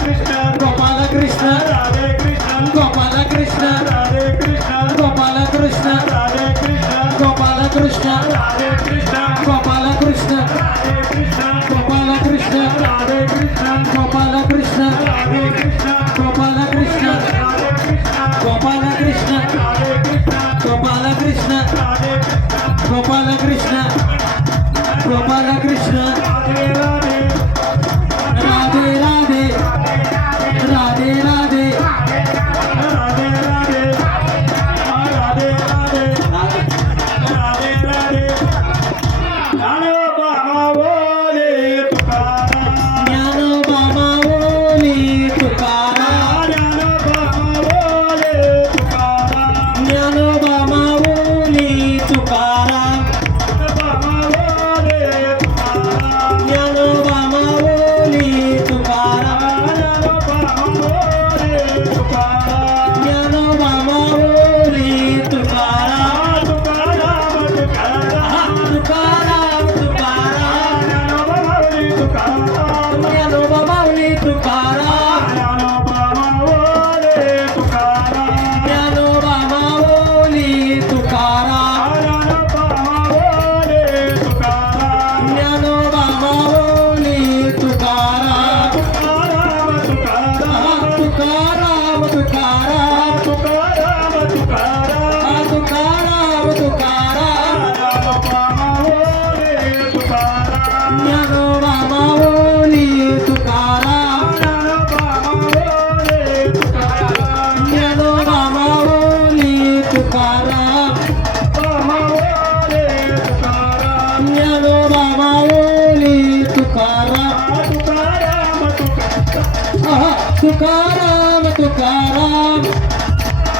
Krishna, Gopala Krishna, Radhe Krishna, Radhe Krishna, Gopala Krishna, Radhe Krishna, Gopala Krishna, Radhe Krishna, Gopala Krishna, Radhe Krishna, Gopala Krishna, Radhe Krishna, Gopala Krishna, Radhe Krishna, Gopala Krishna, Gopala Krishna, Radhe Tukaram, Tukaram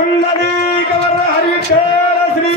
ಕುಳ್ಳದೀಕವರ ಹರಿಕೇಳ Shri